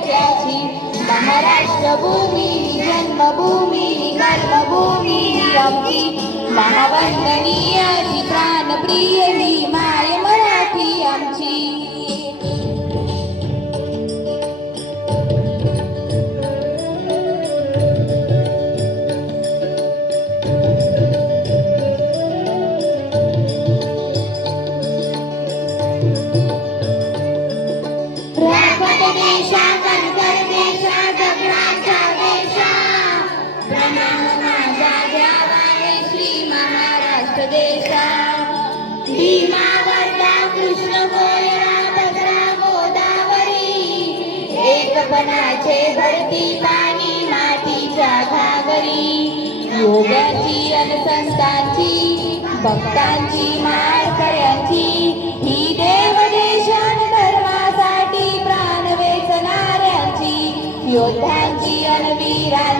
सगळ्याची महाराष्ट्र भूमी जन्मभूमी कर्मभूमी आमची महावंदनीय ही प्राणप्रिय ही माय मराठी आमची देशा कणकर देशा जगण्याचा देशा प्रणाम माझा द्यावाने श्री महाराष्ट्र देशा भीमा वर्धा कृष्ण गोयरा भद्रा गोदावरी एकपणाचे भरती पाणी मातीच्या घागरी योगाची अनुसंतांची भक्तांची माळकऱ्यांची ही देवदेशान धर्मासाठी प्राण वेचणाऱ्यांची योद्धांची अन वीरांची